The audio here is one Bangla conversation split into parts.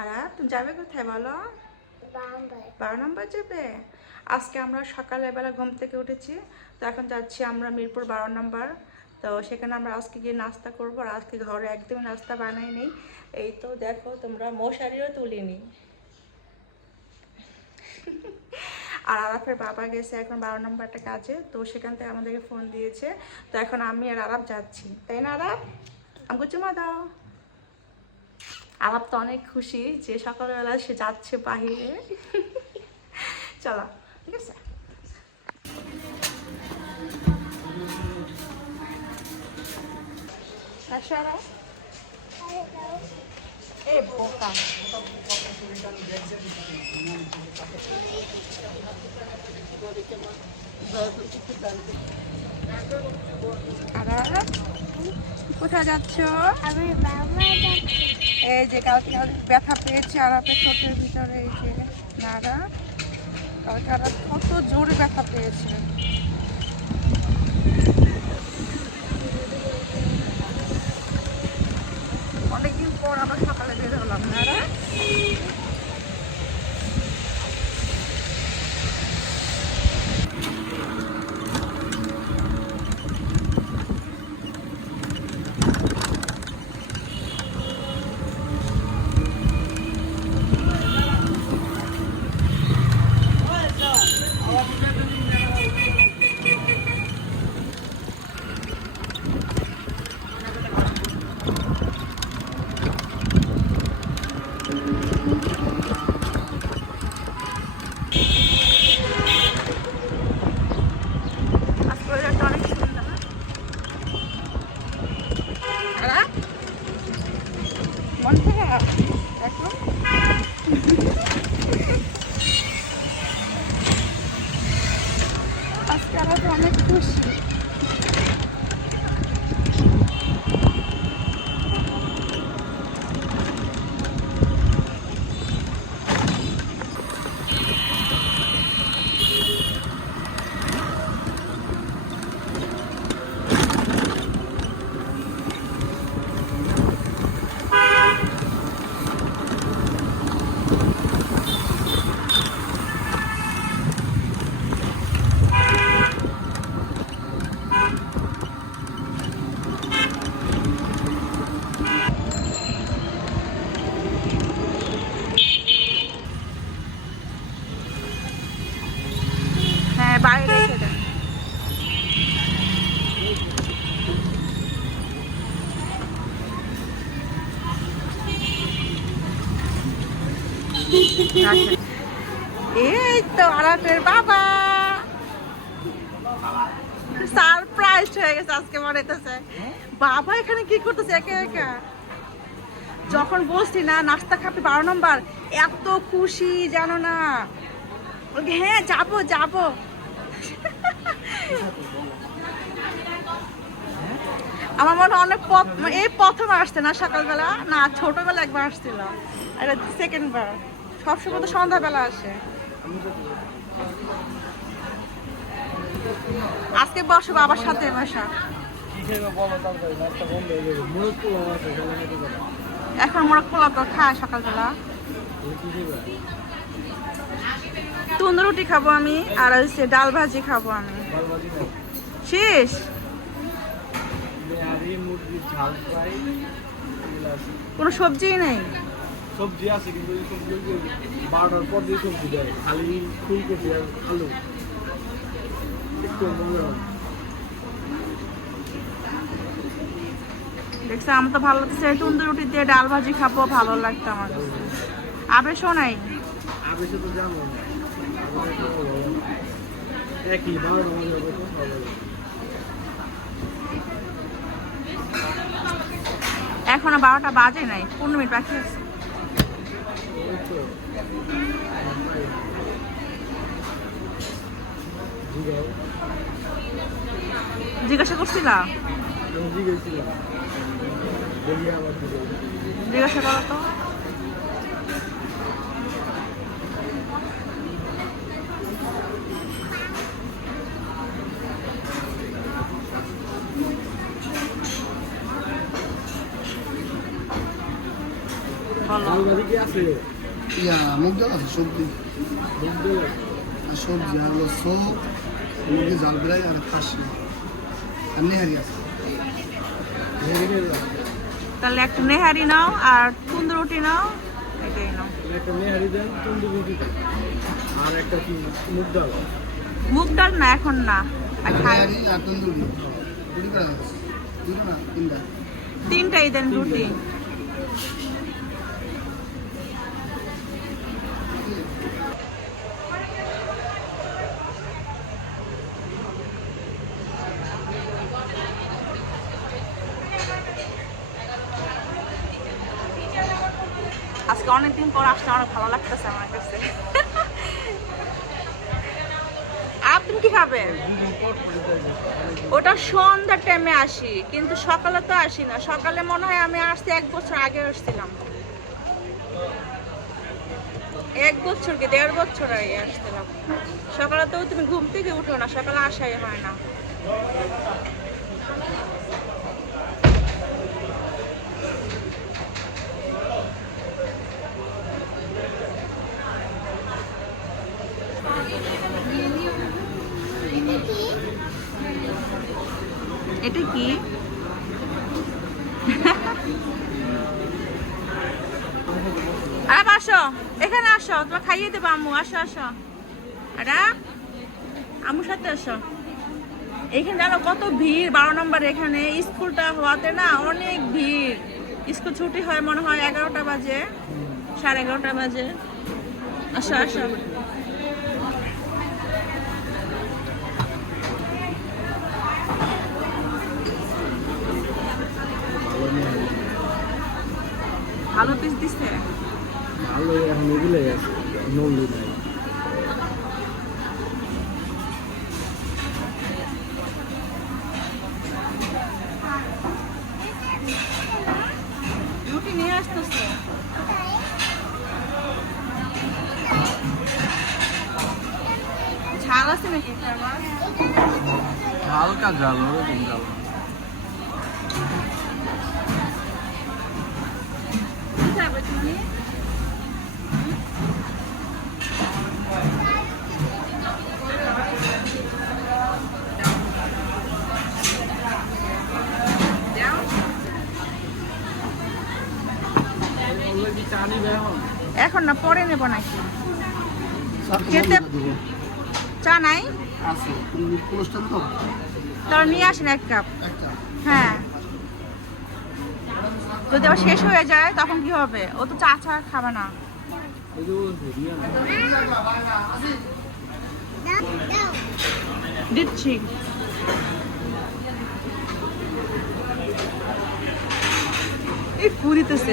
আর তুমি যাবে কোথায় বলো? বারো নম্বর যাবে? আজকে আমরা সকালবেলা ঘুম থেকে উঠেছি তো এখন যাচ্ছি আমরা মিরপুর বারো নম্বর। তো সেখানে আমরা আজকে গিয়ে নাস্তা করব আর আজকে ঘরে একদমই নাস্তা বানাই নেই। এই তো দেখো তোমরা মশারিও তুলিনি। আর আরাফের বাবা গেছে এখন বারো নম্বরটা কাজে তো সেখান থেকে আমাদেরকে ফোন দিয়েছে। তো এখন আমি আর আরাপ যাচ্ছি। তাই না আরাপ আমাকে চুমা দাও। আলাপ তো অনেক খুশি যে সকালবেলা সে যাচ্ছে বাহিরে। চলো ঠিক আছে? আরাপ, কোথায় যাচ্ছ? আমি এই যে কালকে ব্যথা পেয়েছে আরাপের ঠোঁটের ভিতরে এই যে নাড়া। কালকে আর কত জোরে ব্যথা পেয়েছে। অনেকদিন পর আবার সকালে বের হলাম নাড়া। আজকে আরাপ অনেক খুশি। এই তো আরাফের বাবা। সারপ্রাইজ হয়ে গেছে, আজকে মনে হইতেছে। বাবা এখানে কি করতেছে? একা একা। যখন বলছি, না, নাস্তা খাবে, বারো নম্বর। এত খুশি, জানো না। হ্যাঁ যাব যাব। আমার মনে অনেক এই প্রথম আসছে না সকালবেলা? না ছোটবেলা একবার আসছিল। আর সেকেন্ড বার। সবসময় তো সন্ধ্যাবেলা আসে। আজকে বসো বাবার সাথে, বসা। এখন মোরগ পোলাও তো খায় সকালবেলা। তুন্দুর রুটি খাব আমি, আর হচ্ছে ডাল ভাজি খাব আমি। শেষ? কোনো সবজিই নেই? সবজি আছে কিন্তু এই সবজি বারোটার পর দিয়ে সবজি দেয়। খালি ফুলকপি আর আলু। একটু। দেখছি আমার তো ভালো লাগছে তুন্দুর রুটি দিয়ে ডাল ভাজি খাব ভালো লাগতো আমার। আবেশও নাই। আবেশে তো জানো। একই ভালো এখনও বারোটা বাজে নাই পনেরো মিনিট বাকি আছে। জিজ্ঞাসা জিগাও জিজ্ঞাসা করো তো। আছে ইয়া মুগ ডাল আছে সবজি। আর সবজি আর হলো সোপ মুরগি জাল বেড়াই আর খাসি। আর নেহারি আছে। ভেঙে নিয়ে তাহলে একটা নেহারি নাও আর কুন্দ রুটি নাও এটাই নাও। একটা নেহারি দেন আর একটা কি মুগ ডাল। মুগ ডাল না এখন না। আর খাই নেহারি আর দুটো তিনটা। তিনটাই দেন রুটি। আজকে অনেকদিন পর আসলে অনেক ভালো লাগতেছে আমার কাছে। আপনি কি খাবেন ওটা সন্ধ্যার টাইমে আসি, কিন্তু সকালে তো আসি না। সকালে মনে হয় আমি আসতে এক বছর আগে আসছিলাম। এক বছর কি, দেড় বছর আগে আসছিলাম। সকালে তো তুমি ঘুম থেকে উঠো না, সকালে আসাই হয় না। এটা কি? আরে আসো এখানে আসো তোমার খাইয়ে দেবো আম্মু আসো আসো। আরে আম্মুর সাথে আসো। এখানে জানো কত ভিড় বারো নম্বর এখানে স্কুলটা হওয়াতে না অনেক ভিড়। স্কুল ছুটি হয় মনে হয় এগারোটা বাজে সাড়ে এগারোটা বাজে। আসো আসো। ভালো পিস দিছে? ভালো এখন এগুলোই আছে নাই এখন এখন না পরে নেব নাকি? খেতে- চা নাই? আছে তুমি কোলেস্ট্রল তো তাহলে নিয়ে আসেন এক কাপ। হ্যাঁ। যদি আবার শেষ হয়ে যায় তখন কি হবে? ও তো চা চা খাবে না। দিচ্ছি। এই পুরিতেছে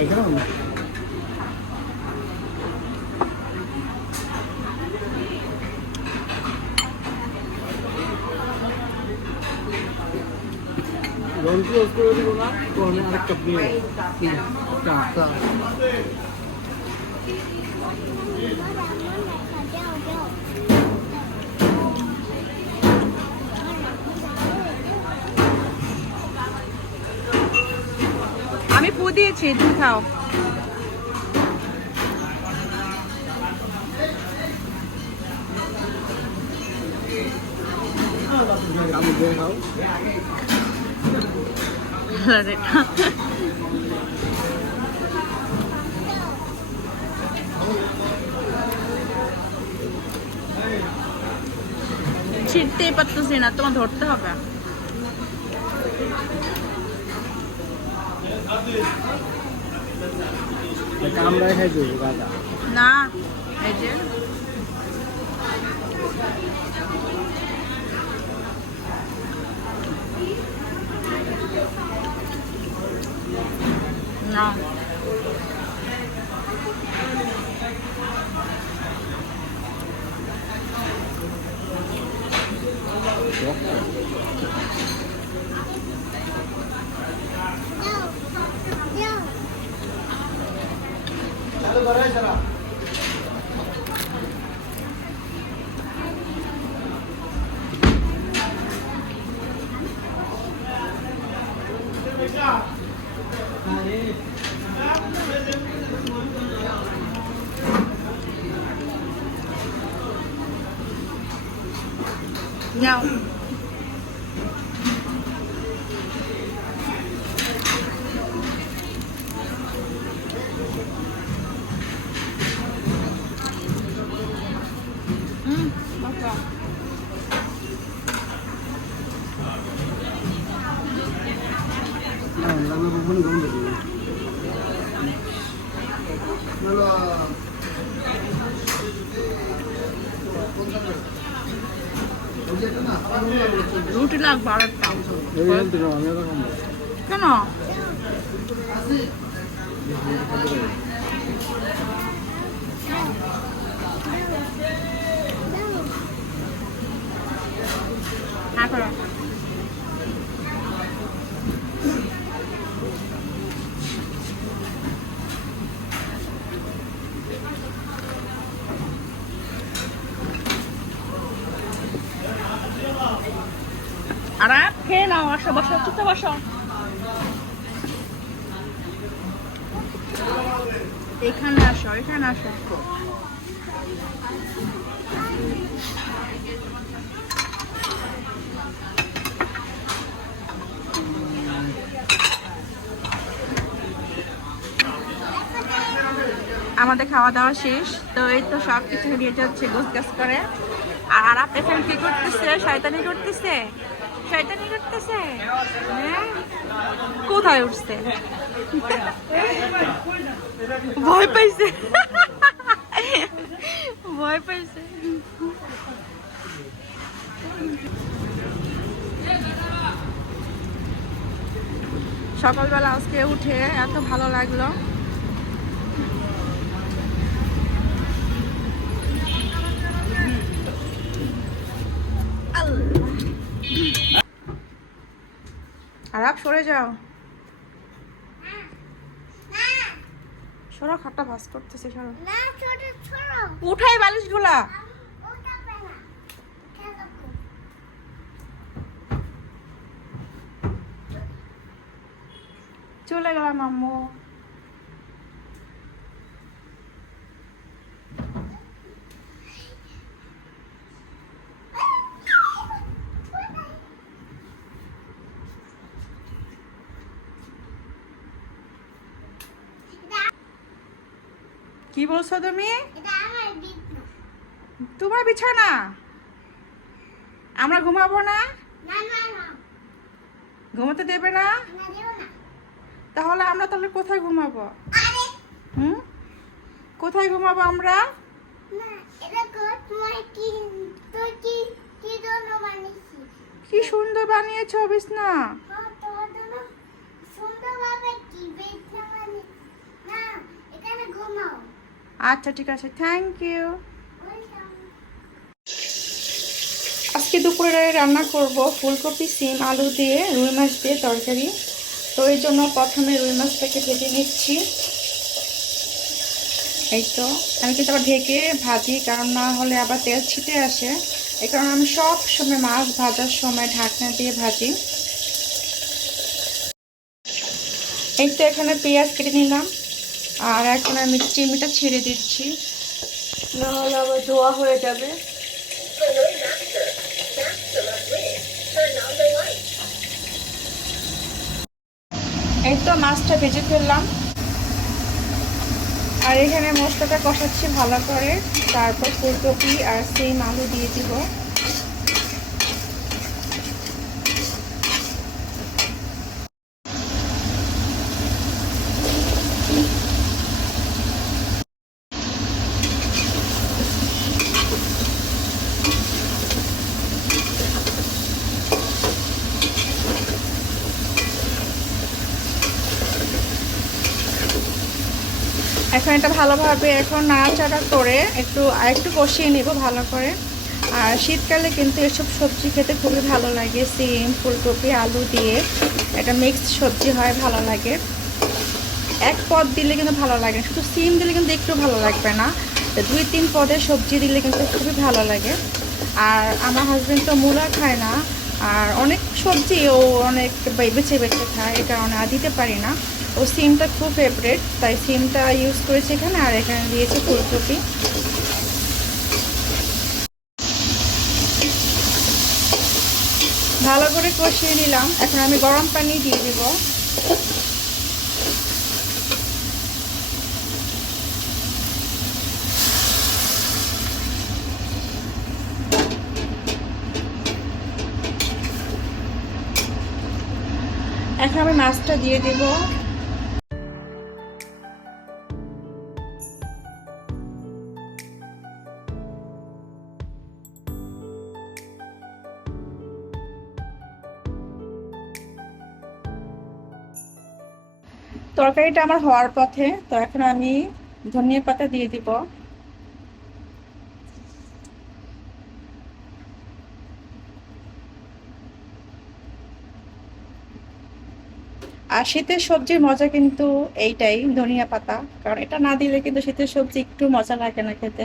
এখানে হবে রং ক্লোজ করে দিব না তো আমি আরেক কাপ নিয়ে নেব। চা তা দাও দাও আমি পু দিয়েছি তুমি খাও আমি দিয়ে খাও ছিটতেই পারতেছি না তোমার ধরতে হবে কামড়ায় খাই দেবো গাদা না এই যে না দাও দাও লাগবে আর একটা এই হেলতে যাও আমি এরকম কেন হ্যাঁ করো আর আসো, বসো বসো। এখানে আসো এখানে আসো। আমাদের খাওয়া দাওয়া শেষ, তো এই তো সব কিছু যাচ্ছে গোছ গাছ করে। আর আপনি এখন কি করতেছে? শয়তানি করতেছে? শয়তানি করতেছে? হ্যাঁ? কোথায় উঠছে? ভয় পাইছে। ভয় পাইছে। সকালবেলা আজকে উঠে এত ভালো লাগল। আরাপ সরে যাও। সরো খাটটা ভাস করতেছে সরো। উঠাই বালিশগুলা। চলে গেলাম আম্মু। কি বলছো তুমি? তোমার বিছানা? আমরা ঘুমাবো না? ঘুমাতে দেবে না? তাহলে আমরা তাহলে কোথায় ঘুমাবো? হুম? কোথায় ঘুমাবো আমরা? কি সুন্দর বানিয়েছো বিছনা হ্যাঁ তোমার জন্য সুন্দরভাবে কি বিছনা বানিয়ে না এখানে ঘুমাও আচ্ছা ঠিক আছে থ্যাংক ইউ আজকে দুপুরে রান্না করব ফুলকপি, সিম, আলু দিয়ে রুই মাছ দিয়ে তরকারি। তো এই জন্য প্রথমে রুই মাছটাকে ভেজে নিচ্ছি। এই তো, আমি কিন্তু আবার ঢেকে ভাজি, কারণ না হলে আবার তেল ছিটে আসে। এই কারণে আমি সব সময় মাছ ভাজার সময় ঢাকনা দিয়ে ভাজি। এই তো, এখানে পেঁয়াজ কেটে নিলাম। আর এখন আমি চিমিটা ছেড়ে দিচ্ছি। না হলে আবার ধোয়া হয়ে যাবে। এই তো মাছটা ভেজে ফেললাম। আর এখানে মশলাটা কষাচ্ছি ভালো করে। তারপর ফুলকপি আর সিম আলু দিয়ে দিব। এখন এটা ভালোভাবে এখন নাড়াচাড়া করে একটু একটু কষিয়ে নেব ভালো করে। আর শীতকালে কিন্তু এসব সবজি খেতে খুবই ভালো লাগে, সিম, ফুলকপি, আলু দিয়ে। এটা মিক্সড সবজি হয়, ভালো লাগে। এক পদ দিলে কিন্তু ভালো লাগে। শুধু সিম দিলে কিন্তু একটু ভালো লাগবে না। দুই, তিন পদের সবজি দিলে কিন্তু খুবই ভালো লাগে। আর আমার হাজবেন্ড তো মূলা খায় না, আর অনেক সবজি ও অনেক বেছে বেছে খায়, এ কারণে আর দিতে পারি না। ও সিমটা খুব ফেভারেট তাই সিমটা ইউজ করেছে এখানে, আর এখানে দিয়েছে ফুলকপি। ভালো করে কষিয়ে নিলাম। এখন আমি গরম পানি দিয়ে দিব। এখন আমি মাছটা দিয়ে দিব। তরকারিটা আমার হওয়ার পথে, তো এখন আমি ধনিয়া পাতা দিয়ে দিব। আর শীতের সবজির মজা কিন্তু এইটাই, ধনিয়া পাতা। কারণ এটা না দিলে কিন্তু শীতের সবজি একটু মজা লাগে না খেতে।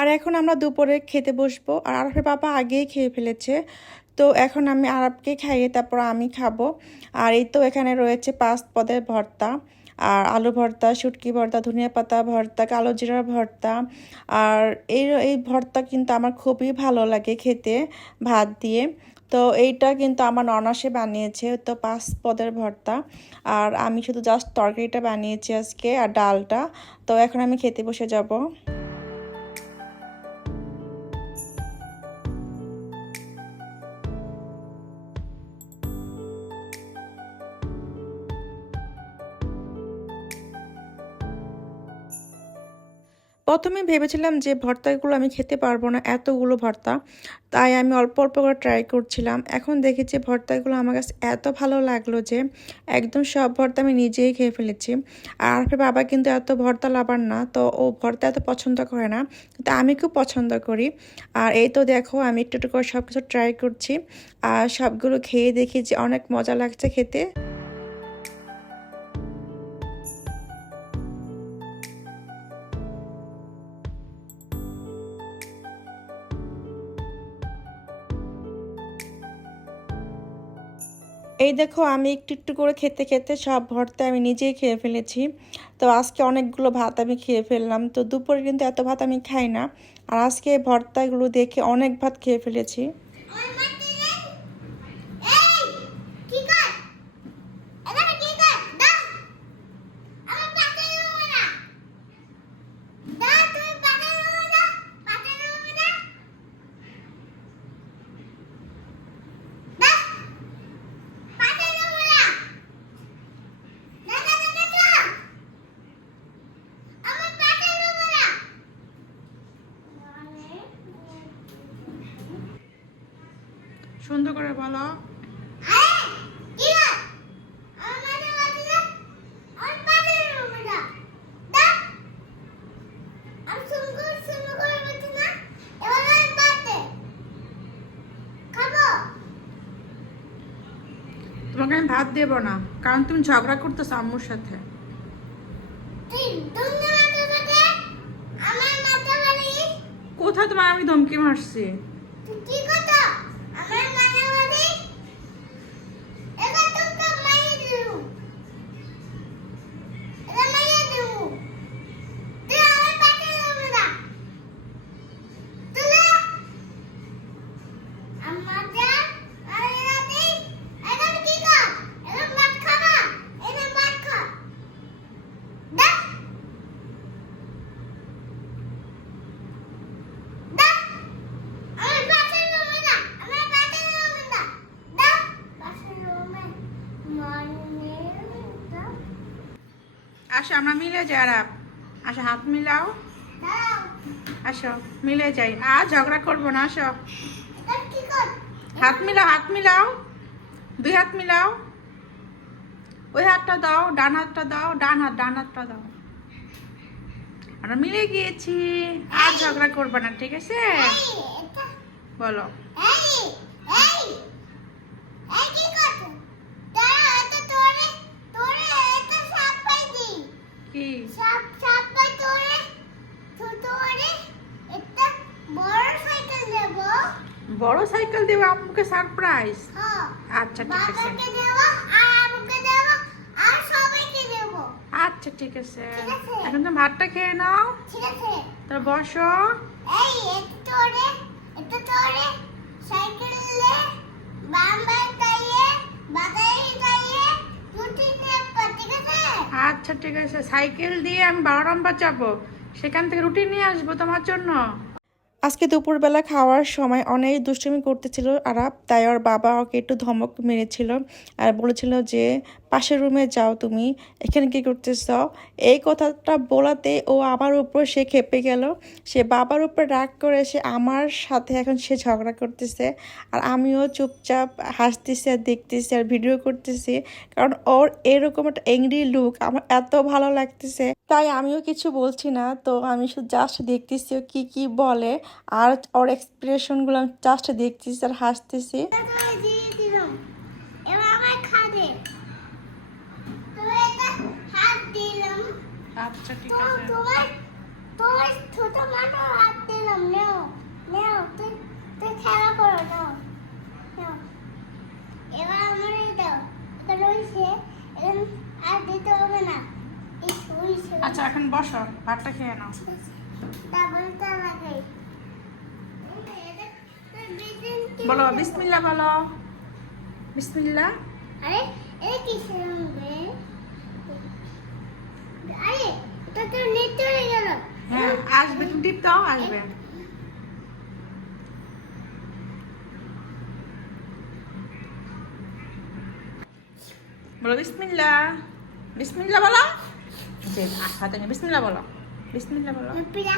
আর এখন আমরা দুপুরে খেতে বসবো। আর আরফের বাবা আগেই খেয়ে ফেলেছে। তো এখন আমি আরবকে খাইয়ে তারপর আমি খাব। আর এই তো এখানে রয়েছে পাঁচ পদের ভর্তা। আর আলু ভর্তা, শুটকি ভর্তা, ধনিয়া পাতা ভর্তা, কালো জিরার ভর্তা। আর এই এই ভর্তা কিন্তু আমার খুবই ভালো লাগে খেতে, ভাত দিয়ে। তো এইটা কিন্তু আমার ননাসে বানিয়েছে, তো পাঁচ পদের ভর্তা। আর আমি শুধু জাস্ট তরকারিটা বানিয়েছি আজকে আর ডালটা। তো এখন আমি খেতে বসে যাব। প্রথমে ভেবেছিলাম যে ভর্তাগুলো আমি খেতে পারব না, এতগুলো ভর্তা। তাই আমি অল্প অল্প করে ট্রাই করছিলাম। এখন দেখেছি ভর্তাগুলো আমার কাছে এত ভালো লাগল যে একদম সব ভর্তা আমি নিজেই খেয়ে ফেলেছি। আর বাবা কিন্তু এত ভর্তা লাবার না, তো ও ভর্তা এত পছন্দ করে না, কিন্তু আমি খুব পছন্দ করি। আর এই তো দেখো, আমি একটু একটু করে সব কিছু ট্রাই করছি। আর সবগুলো খেয়ে দেখি যে অনেক মজা লাগছে খেতে। এই দেখো, আমি একটু একটু করে খেতে খেতে সব ভর্তা আমি নিজেই খেয়ে ফেলেছি। তো আজকে অনেকগুলো ভাত আমি খেয়ে ফেললাম। তো দুপুরে কিন্তু এত ভাত আমি খাই না। আর আজকে ভর্তাগুলো দেখে অনেক ভাত খেয়ে ফেলেছি আমার মাটি রে এই কি কর এখানে কি কর দাও আমার পাতে নেব না দাও তুমি পাতে নেব না পাতে নেব না দাও পাতে নেব না না না না না না আমার পাতে নেব না মানে সুন্দর করে বলো আরে কি না আমার মাঝে মাঝে না আমার পাতে নেব না দাও আমি সুন্দর সুন্দর করে বলছি না এবার আমি পাতে খাব তোমাকে আমি ভাত দেবো না, কারণ তুমি ঝগড়া করতেছো আম্মুর সাথে। কোথায় তোমার আমি ধমকি মারছি তুই কি কথা আমার মাথা বাড়ি এবার তো তো মাইয়ে দিলু এটা মাইয়ে দিলু তুই আমার পাতে নেব না তুলে আমার যা আরে রাতে এখন কি কর এখন ভাত খাবা এনে ভাত খা দা দা আমার পাশে রুমে না আমার পাশে রুমে না দা পাশে রুমে মানে দা আসো আমরা মিলে যাই আর আসো হাত মিলাও। আসো মিলে যাই। আর ঝগড়া করব না আসো। হাত মিলাও হাত মিলাও। দুই হাত মিলাও। ওই হাতটা দাও ডান হাতটা দাও ডান হাত ডান হাতটা দাও। আমরা মিলে গিয়েছি। আর ঝগড়া করব না ঠিক আছে? বলো এই এই এই কি করছ দাঁড়া এটা তোরে তোরে এটা সাপ পাই দি কি? সাপ তো তোরে বড় সাইকেল দেব বড় সাইকেল দেবে আম্মুকে সারপ্রাইজ হ্যাঁ। আচ্ছা ঠিক আছে। বাবাকে দেবো আর আমাকে দেবো আর সবাইকে দেবো। আচ্ছা ঠিক আছে। এখন তুমি ভাতটা খেয়ে নাও। ঠিক আছে। তার বসো। এই একটু একটু সাইকেলে বাম্বাই তাইয়ে বাতাই তাইয়ে ঠিক আছে আচ্ছা ঠিক আছে। সাইকেল দিয়ে আমি বারো নম্বর যাব। সেখান থেকে রুটি নিয়ে আসব তোমার জন্য। আজকে দুপুরবেলা খাওয়ার সময় অনেক দুষ্টুমি করতেছিল আরাপ তাই ওর বাবা ওকে একটু ধমক মেরেছিল আর বলেছিল যে, পাশের রুমে যাও তুমি, এখানে কি করতেছ? এই কথাটা বলাতে ও আমার উপর সে খেপে গেল। সে বাবার উপর রাগ করে সে আমার সাথে এখন সে ঝগড়া করতেছে আর আমিও চুপচাপ হাসতেছি আর দেখতেছি আর ভিডিও করতেছি। কারণ ওর এরকম একটা এংরি লুক আমার এত ভালো লাগতেছে। তাই আমিও কিছু বলছি না। তো আমি শুধু জাস্ট দেখতেছি ও কি কি বলে। আর ওর এক্সপ্রেশনগুলো আমি জাস্ট দেখতেছি আর হাসতেছি। আচ্ছা ঠিক তো তোমার তোমার ছোট মাটা হাত দিলাম নাও নাও তুই তুই খেলা করো নাও নাও। এবার আমার এই দাও। এটা রয়েছে এখন আর দিতে হবে না। এই রয়েছে আচ্ছা এখন বসো ভাতটা খেয়ে নাও। বলো বিসমিল্লা বলো। বিসমিল্লা আরে এই রঙে আরে এটা তো নেট চলে গেল। হ্যাঁ আসবে তুমি টিপ দাও আসবে। বলো বিসমিল্লা বিসমিল্লা বলো। যে হাতে নিয়ে বিসমিল্লা বলো বিসমিল্লা বলো পিলা